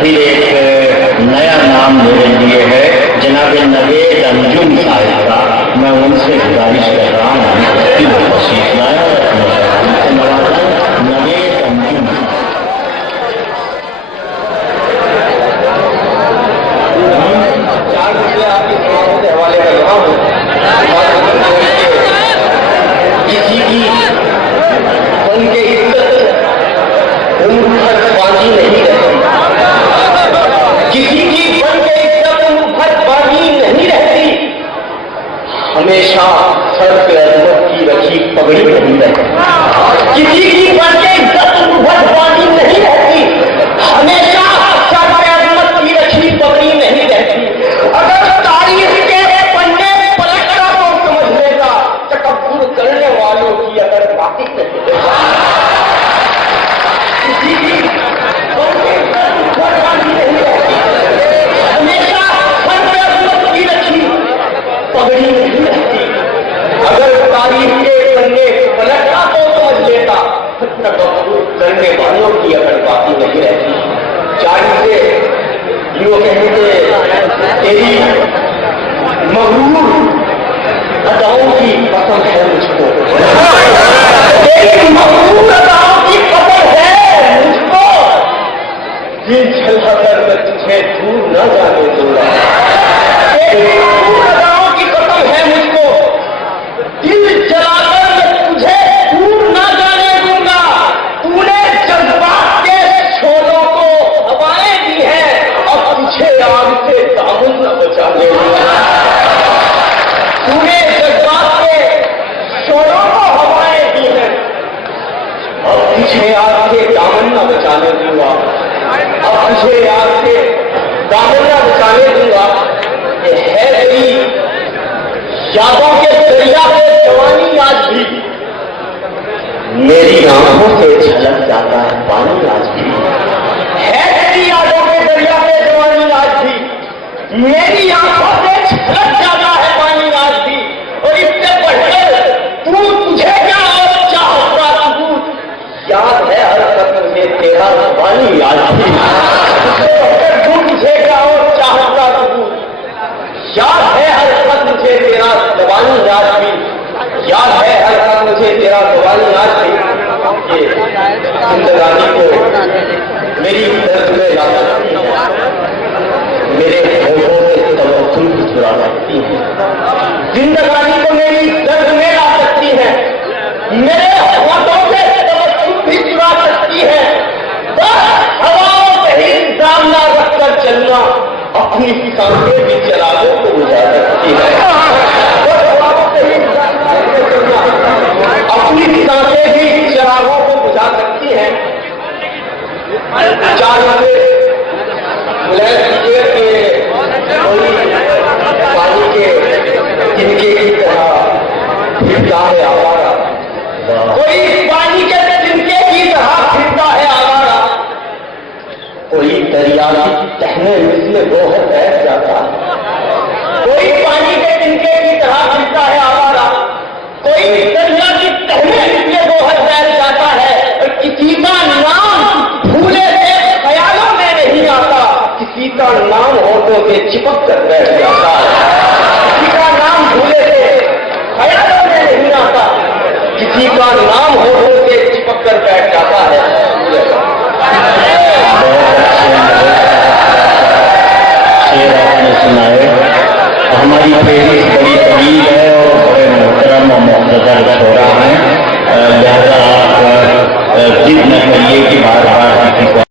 پھر ایک نیا نام میرے لیے ہے جناب نوید انجم صاحب کا. میں ان سے گزارش کر رہا ہوں کہ وہ تشریف لائیں اور اپنے سلام سے نوازیں. نوید انجم. چار بجے آپ کے سوال کے حوالے کر رہا ہوں. کسی کی ان کے عزت عمر باقی نہیں رہتی. کسی کی بن کے عزت عمر باقی نہیں رہتی. ہمیشہ سر پہ عظمت کی رکھی پگڑی نہیں رہتی. کسی کی بن کے عزت عمر باقی نہیں رہتی. ہمیشہ سر پہ عظمت کی رکھی پگڑی نہیں رہتی. اگر تاریخ کے پننے پلٹ کر تو سمجھ لے گا تکبر کرنے والوں کی اگر باقی نہیں کسی کی بن کے عزت عمر باقی نہیں رہتی. ہمیشہ سر پہ عظمت کی رکھی پگڑی نہیں رہتی. اگر تاریخ کے پننے پلٹا تو سمجھ لیتا تکبر کرنے والوں کی اگر باقی نہیں رہتی. چالیس سے یوں کہتے تیری مغرور اداؤں کی قسم ہے مجھ کو. تیری مغرور اداؤں کی قسم ہے مجھ کو. دل جلا کر میں تجھے دور نہ جانے دوں گا. تیری مغرور اداؤں کی قسم ہے مجھ کو. دل جلا کر میں تجھے دور نہ جانے دوں گا. تو نے جذبات کے شعلوں کو ہوائیں دی ہیں اب تجھے آگ سے دامن نہ بچانے دوں گا. تو نے جذبات کے شعلوں کو ہوائیں دی ہیں اب تجھے آگ سے دامن نہ بچانے دوں گا. اب تجھے آگ سے دامن نہ بچانے دوں گا. یہ ہے تیری یادوں کے دریا پہ جوانی آج بھی. میری آنکھوں سے چھلک جاتا ہے پانی آج بھی. ہے تیری یادوں کے دریا پہ جوانی آج بھی. میری آنکھوں سے چھلک جاتا ہے پانی آج بھی. اور اس سے بڑھ کر تجھے کیا اور چاہتا ثبوت یاد ہے ہر قدم میں تیرا زبانی آج بھی. تجھے کیا اور چاہتا ثبوت یاد ہے ہر قدم سے تیرا زبانی آج بھی. یاد ہے ہر قدم سے تیرا زبانی آج بھی. زندگانی کو میری درد میں لا سکتی ہے. میرے ہوٹوں سے توجہ کو چرا سکتی ہے. زندگانی کو میری درد میں لا سکتی ہے. میرے ہوٹوں سے توجہ بھی چرا سکتی ہے. بس ہواؤں پہ ہی الزام نہ رکھ کر چلنا اپنی سانسیں بھی چراغوں کو بجھا سکتی ہے. بس ہواؤں پہ ہی الزام نہ رکھ کر چلنا اپنی سانسیں بھی چراغوں کو بجھا سکتی ہے. چار بجے بلند کیجیے کہ پانی کے تنکے کی طرح پھرتا ہے آوارہ. کوئی پانی کے تنکے کی طرح پھرتا ہے آوارہ. کوئی دریا کی تہنے مثل گوہر بیٹھ جاتا ہے. کوئی پانی کے تنکے کی طرح پھرتا ہے آوارہ. کوئی دریا کی تہنے مثل گوہر بیٹھ جاتا ہے. اور کسی کا نام بھولے سے خیالوں میں نہیں آتا. کسی کا نام ہونٹوں سے چپک کر بیٹھ جاتا ہے. کسی کا نام بھولے سے خیالوں میں نہیں آتا. کسی کا نام ہونٹوں سے چپک کر بیٹھ جاتا ہے. شعر آپ نے سنائے. ہماری فہرست بڑی طویل ہے اور بڑے محترم اور مختصر چھوڑا ہے. لہذا آپ ضد نہ کریے کہ بار بار کسی کو